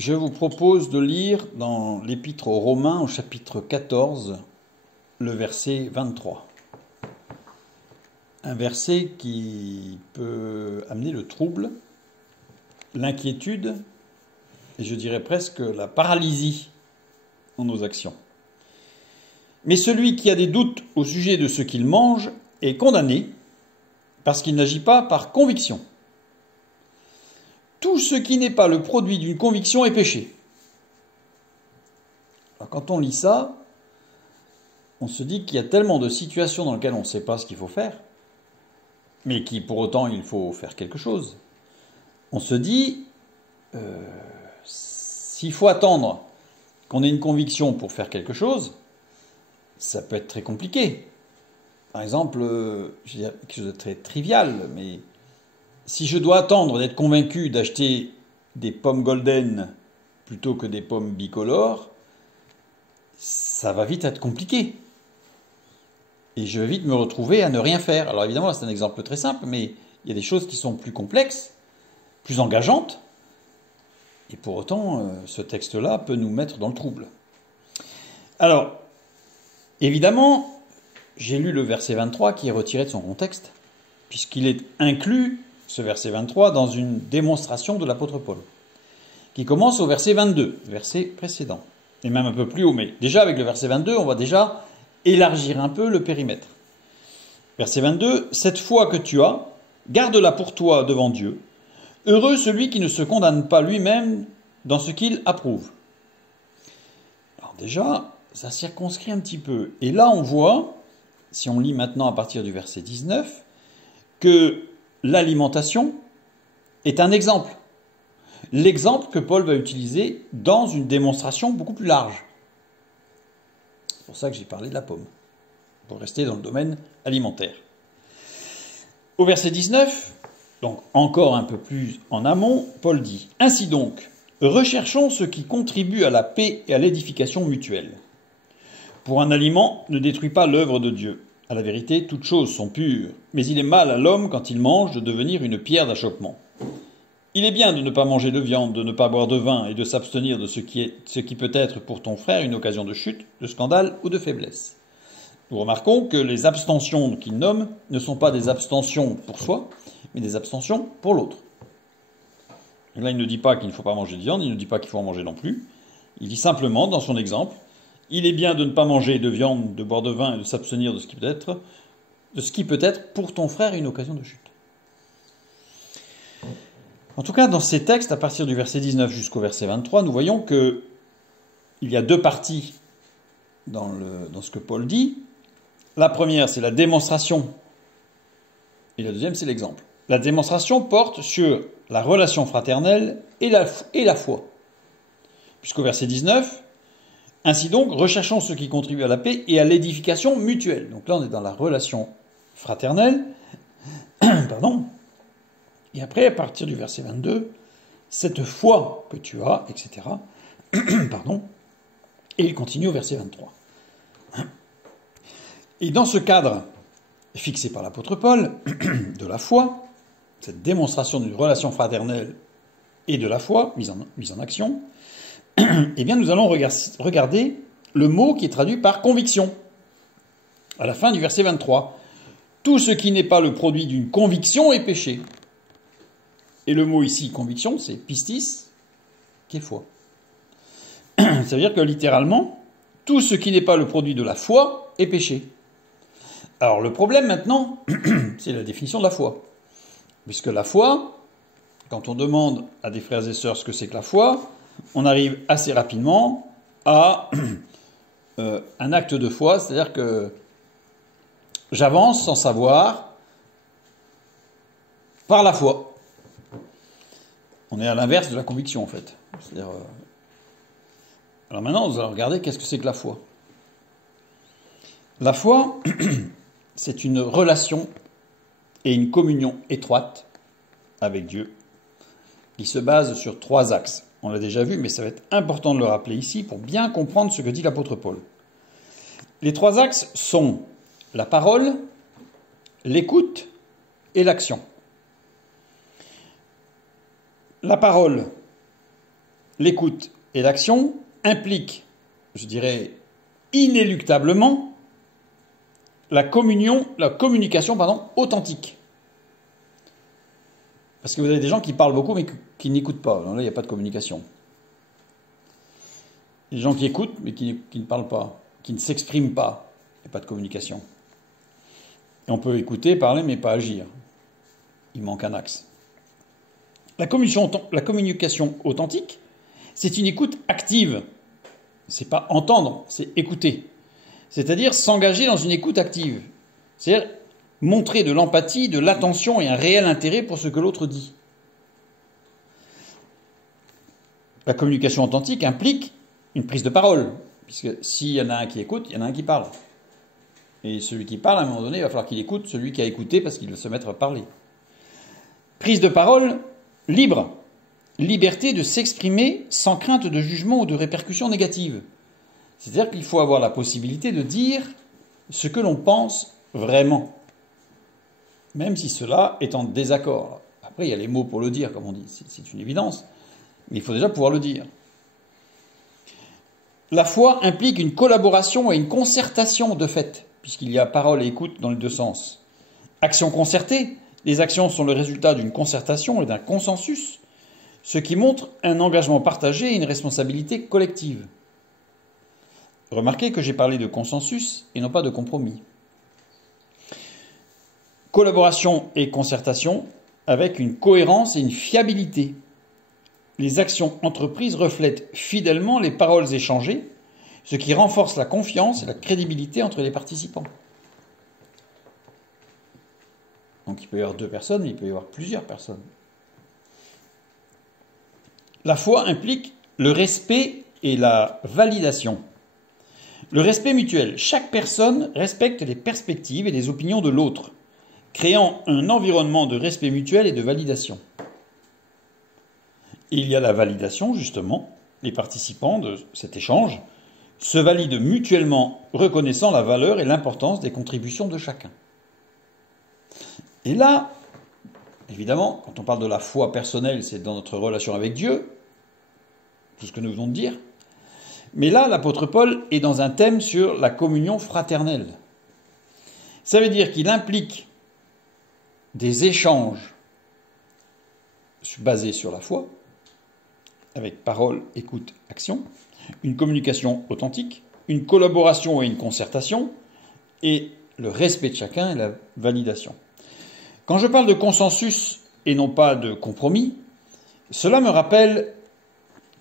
Je vous propose de lire dans l'Épître aux Romains, au chapitre 14, le verset 23. Un verset qui peut amener le trouble, l'inquiétude, et je dirais presque la paralysie dans nos actions. Mais celui qui a des doutes au sujet de ce qu'il mange est condamné parce qu'il n'agit pas par conviction. Tout ce qui n'est pas le produit d'une conviction est péché. Alors quand on lit ça, on se dit qu'il y a tellement de situations dans lesquelles on ne sait pas ce qu'il faut faire, mais qui pour autant il faut faire quelque chose. On se dit, s'il faut attendre qu'on ait une conviction pour faire quelque chose, ça peut être très compliqué. Par exemple, je vais dire quelque chose de très trivial, mais si je dois attendre d'être convaincu d'acheter des pommes golden plutôt que des pommes bicolores, ça va vite être compliqué. Et je vais vite me retrouver à ne rien faire. Alors évidemment, là c'est un exemple très simple, mais il y a des choses qui sont plus complexes, plus engageantes. Et pour autant, ce texte-là peut nous mettre dans le trouble. Alors, évidemment, j'ai lu le verset 23 qui est retiré de son contexte, puisqu'il est inclus, ce verset 23, dans une démonstration de l'apôtre Paul, qui commence au verset 22, verset précédent, et même un peu plus haut. Mais déjà, avec le verset 22, on va déjà élargir un peu le périmètre. Verset 22, « Cette foi que tu as, garde-la pour toi devant Dieu. Heureux celui qui ne se condamne pas lui-même dans ce qu'il approuve. » Alors déjà, ça circonscrit un petit peu. Et là, on voit, si on lit maintenant à partir du verset 19, que l'alimentation est un exemple. L'exemple que Paul va utiliser dans une démonstration beaucoup plus large. C'est pour ça que j'ai parlé de la pomme, pour rester dans le domaine alimentaire. Au verset 19, donc encore un peu plus en amont, Paul dit « Ainsi donc, recherchons ce qui contribue à la paix et à l'édification mutuelle. Pour un aliment ne détruit pas l'œuvre de Dieu. À la vérité, toutes choses sont pures, mais il est mal à l'homme, quand il mange, de devenir une pierre d'achoppement. Il est bien de ne pas manger de viande, de ne pas boire de vin et de s'abstenir de ce qui peut être pour ton frère une occasion de chute, de scandale ou de faiblesse. Nous remarquons que les abstentions qu'il nomme ne sont pas des abstentions pour soi, mais des abstentions pour l'autre. Et là, il ne dit pas qu'il ne faut pas manger de viande, il ne dit pas qu'il faut en manger non plus. Il dit simplement, dans son exemple, il est bien de ne pas manger de viande, de boire de vin et de s'abstenir de ce qui peut être pour ton frère une occasion de chute. En tout cas, dans ces textes, à partir du verset 19 jusqu'au verset 23, nous voyons qu'il y a deux parties dans ce que Paul dit. La première, c'est la démonstration, et la deuxième, c'est l'exemple. La démonstration porte sur la relation fraternelle et la foi. Puisqu'au verset 19, « Ainsi donc, recherchons ce qui contribue à la paix et à l'édification mutuelle. » Donc là, on est dans la relation fraternelle. Pardon. Et après, à partir du verset 22, « Cette foi que tu as, etc. » Pardon. Et il continue au verset 23. Et dans ce cadre fixé par l'apôtre Paul, de la foi, cette démonstration d'une relation fraternelle et de la foi, mise en action, eh bien nous allons regarder le mot qui est traduit par conviction. À la fin du verset 23, « Tout ce qui n'est pas le produit d'une conviction est péché. » Et le mot ici, conviction, c'est pistis, qui est foi. Ça veut dire que littéralement, tout ce qui n'est pas le produit de la foi est péché. Alors le problème maintenant, c'est la définition de la foi. Puisque la foi, quand on demande à des frères et sœurs ce que c'est que la foi, on arrive assez rapidement à un acte de foi, c'est-à-dire que j'avance sans savoir par la foi. On est à l'inverse de la conviction en fait. C'est-à-dire, alors maintenant, vous allez regarder qu'est-ce que c'est que la foi. La foi, c'est une relation et une communion étroite avec Dieu qui se base sur trois axes. On l'a déjà vu, mais ça va être important de le rappeler ici pour bien comprendre ce que dit l'apôtre Paul. Les trois axes sont la parole, l'écoute et l'action. La parole, l'écoute et l'action impliquent, je dirais, inéluctablement la communication authentique. Parce que vous avez des gens qui parlent beaucoup mais qui n'écoutent pas. Alors là, il n'y a pas de communication. Des gens qui écoutent mais qui ne parlent pas, qui ne s'expriment pas. Il n'y a pas de communication. Et on peut écouter, parler, mais pas agir. Il manque un axe. La communication authentique, c'est une écoute active. C'est pas entendre, c'est écouter. C'est-à-dire s'engager dans une écoute active. C'est-à-dire montrer de l'empathie, de l'attention et un réel intérêt pour ce que l'autre dit. La communication authentique implique une prise de parole, puisque s'il y en a un qui écoute, il y en a un qui parle. Et celui qui parle, à un moment donné, il va falloir qu'il écoute celui qui a écouté parce qu'il va se mettre à parler. Prise de parole libre. Liberté de s'exprimer sans crainte de jugement ou de répercussions négatives. C'est-à-dire qu'il faut avoir la possibilité de dire ce que l'on pense vraiment, même si cela est en désaccord. Après, il y a les mots pour le dire, comme on dit, c'est une évidence, mais il faut déjà pouvoir le dire. La foi implique une collaboration et une concertation de fait, puisqu'il y a parole et écoute dans les deux sens. Action concertée, les actions sont le résultat d'une concertation et d'un consensus, ce qui montre un engagement partagé et une responsabilité collective. Remarquez que j'ai parlé de consensus et non pas de compromis. Collaboration et concertation avec une cohérence et une fiabilité. Les actions entreprises reflètent fidèlement les paroles échangées, ce qui renforce la confiance et la crédibilité entre les participants. Donc il peut y avoir 2 personnes, mais il peut y avoir plusieurs personnes. La foi implique le respect et la validation. Le respect mutuel. Chaque personne respecte les perspectives et les opinions de l'autre, créant un environnement de respect mutuel et de validation. Et il y a la validation, justement. Les participants de cet échange se valident mutuellement, reconnaissant la valeur et l'importance des contributions de chacun. Et là, évidemment, quand on parle de la foi personnelle, c'est dans notre relation avec Dieu, tout ce que nous venons de dire. Mais là, l'apôtre Paul est dans un thème sur la communion fraternelle. Ça veut dire qu'il implique des échanges basés sur la foi, avec parole, écoute, action, une communication authentique, une collaboration et une concertation, et le respect de chacun et la validation. Quand je parle de consensus et non pas de compromis, cela me rappelle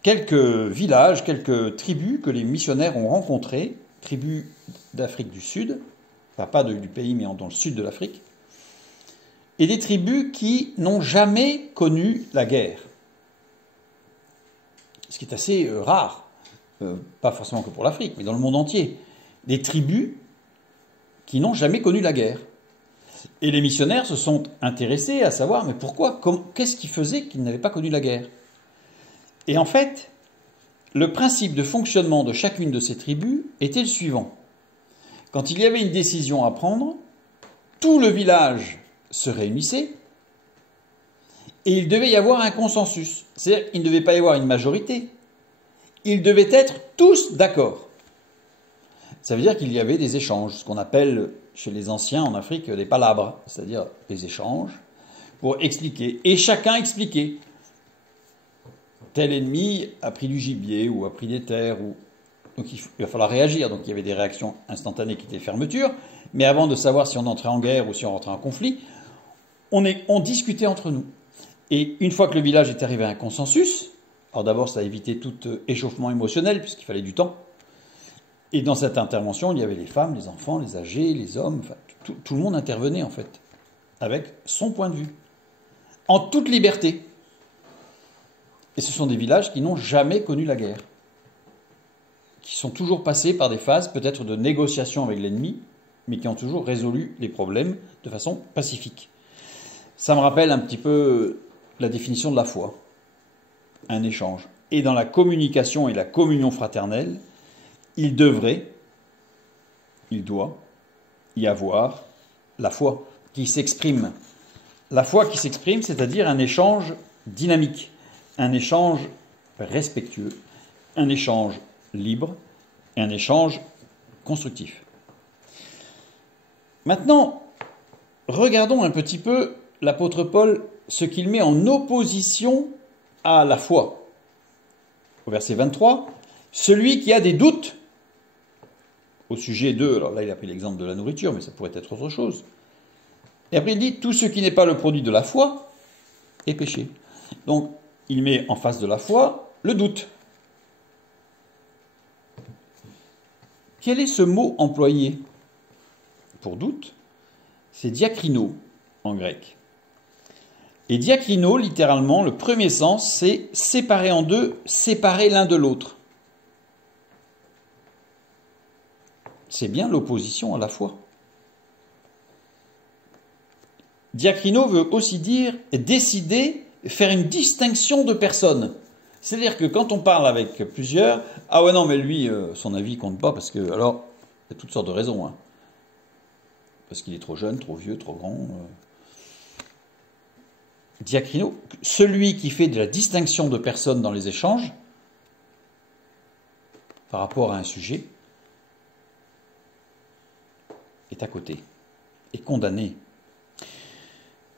quelques villages, quelques tribus que les missionnaires ont rencontrées, tribus d'Afrique du Sud, enfin pas du pays mais dans le sud de l'Afrique, et des tribus qui n'ont jamais connu la guerre. Ce qui est assez rare, pas forcément que pour l'Afrique, mais dans le monde entier. Des tribus qui n'ont jamais connu la guerre. Et les missionnaires se sont intéressés à savoir, mais pourquoi, qu'est-ce qui faisait qu'ils n'avaient pas connu la guerre? Et en fait, le principe de fonctionnement de chacune de ces tribus était le suivant. Quand il y avait une décision à prendre, tout le village se réunissait et il devait y avoir un consensus. C'est-à-dire qu'il ne devait pas y avoir une majorité. Ils devaient être tous d'accord. Ça veut dire qu'il y avait des échanges, ce qu'on appelle chez les anciens en Afrique des palabres, c'est-à-dire des échanges pour expliquer. Et chacun expliquait. Tel ennemi a pris du gibier ou a pris des terres. Donc il va falloir réagir. Donc il y avait des réactions instantanées qui étaient fermeture. Mais avant de savoir si on entrait en guerre ou si on rentrait en conflit, on discutait entre nous. Et une fois que le village est arrivé à un consensus, alors d'abord ça a évité tout échauffement émotionnel puisqu'il fallait du temps. Et dans cette intervention, il y avait les femmes, les enfants, les âgés, les hommes, enfin, tout le monde intervenait en fait, avec son point de vue, en toute liberté. Et ce sont des villages qui n'ont jamais connu la guerre, qui sont toujours passés par des phases peut-être de négociation avec l'ennemi, mais qui ont toujours résolu les problèmes de façon pacifique. Ça me rappelle un petit peu la définition de la foi, un échange. Et dans la communication et la communion fraternelle, il doit y avoir la foi qui s'exprime. La foi qui s'exprime, c'est-à-dire un échange dynamique, un échange respectueux, un échange libre et un échange constructif. Maintenant, regardons un petit peu l'apôtre Paul, ce qu'il met en opposition à la foi. Au verset 23, celui qui a des doutes au sujet de, alors là il a pris l'exemple de la nourriture, mais ça pourrait être autre chose. Et après il dit, tout ce qui n'est pas le produit de la foi est péché. Donc il met en face de la foi le doute. Quel est ce mot employé pour doute? C'est diakrino en grec. Et diakrino, littéralement, le premier sens, c'est séparer en deux, séparer l'un de l'autre. C'est bien l'opposition à la foi. Diakrino veut aussi dire décider, faire une distinction de personnes. C'est-à-dire que quand on parle avec plusieurs, ah ouais non mais lui, son avis compte pas parce que, alors, il y a toutes sortes de raisons. Hein. Parce qu'il est trop jeune, trop vieux, trop grand. Diakrino, celui qui fait de la distinction de personnes dans les échanges, par rapport à un sujet, est à côté, est condamné.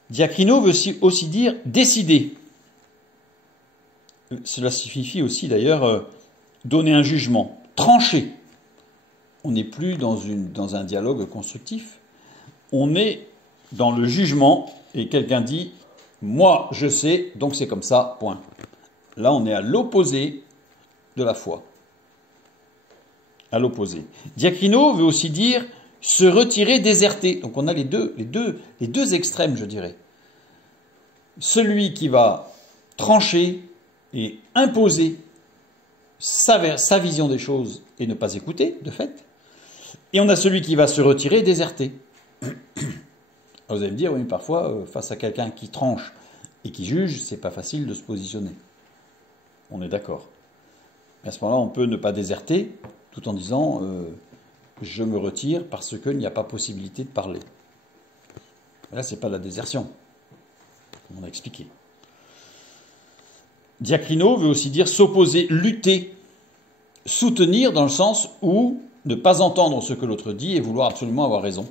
Diakrino veut aussi dire décider. Cela signifie aussi d'ailleurs donner un jugement, trancher. On n'est plus dans un dialogue constructif. On est dans le jugement et quelqu'un dit « moi je sais, donc c'est comme ça, point ». Là on est à l'opposé de la foi. À l'opposé. Diakrino veut aussi dire se retirer, déserter. Donc on a les deux extrêmes, je dirais. Celui qui va trancher et imposer sa vision des choses et ne pas écouter, de fait. Et on a celui qui va se retirer, déserter. Alors vous allez me dire, oui, parfois, face à quelqu'un qui tranche et qui juge, c'est pas facile de se positionner. On est d'accord. Mais à ce moment-là, on peut ne pas déserter tout en disant je me retire parce qu'il n'y a pas possibilité de parler. Mais là, ce n'est pas la désertion, comme on a expliqué. Diakrino veut aussi dire s'opposer, lutter, soutenir dans le sens où ne pas entendre ce que l'autre dit et vouloir absolument avoir raison.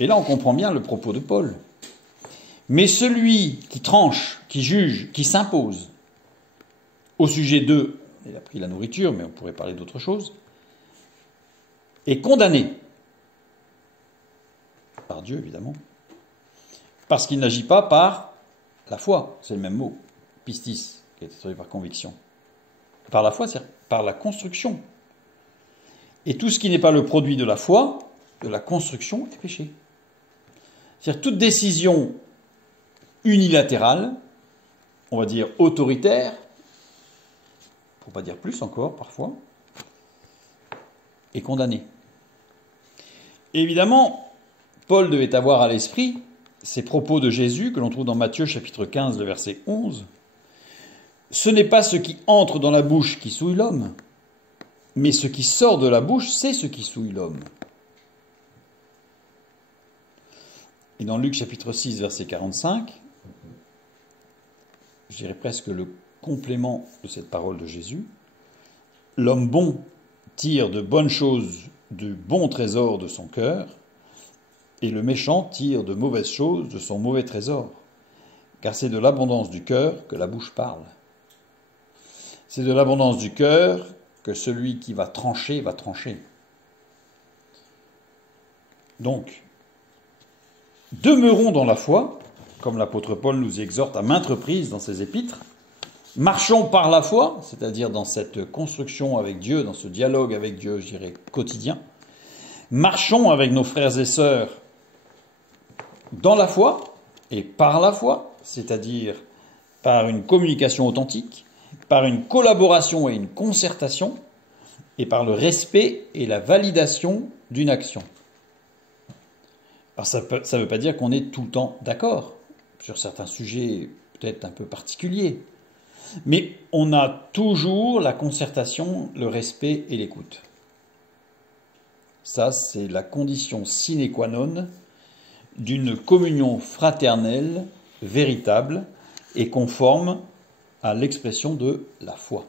Et là, on comprend bien le propos de Paul. Mais celui qui tranche, qui juge, qui s'impose au sujet d'eux, il a pris la nourriture, mais on pourrait parler d'autre chose, est condamné par Dieu, évidemment, parce qu'il n'agit pas par la foi, c'est le même mot, pistis, qui est traduit par conviction. Par la foi, c'est par la construction. Et tout ce qui n'est pas le produit de la foi, de la construction, est péché. C'est-à-dire toute décision unilatérale, on va dire autoritaire, pour ne pas dire plus encore parfois, est condamnée. Et évidemment, Paul devait avoir à l'esprit ces propos de Jésus que l'on trouve dans Matthieu chapitre 15, le verset 11. Ce n'est pas ce qui entre dans la bouche qui souille l'homme, mais ce qui sort de la bouche, c'est ce qui souille l'homme. Et dans Luc chapitre 6, verset 45, je dirais presque le complément de cette parole de Jésus, l'homme bon tire de bonnes choses du bon trésor de son cœur, et le méchant tire de mauvaises choses de son mauvais trésor, car c'est de l'abondance du cœur que la bouche parle. C'est de l'abondance du cœur que celui qui va trancher va trancher. Donc, demeurons dans la foi, comme l'apôtre Paul nous exhorte à maintes reprises dans ses épîtres. Marchons par la foi, c'est-à-dire dans cette construction avec Dieu, dans ce dialogue avec Dieu, je dirais, quotidien. Marchons avec nos frères et sœurs dans la foi et par la foi, c'est-à-dire par une communication authentique, par une collaboration et une concertation, et par le respect et la validation d'une action. Alors ça ne veut pas dire qu'on est tout le temps d'accord sur certains sujets peut-être un peu particuliers, mais on a toujours la concertation, le respect et l'écoute. Ça, c'est la condition sine qua non d'une communion fraternelle véritable est conforme à l'expression de la foi.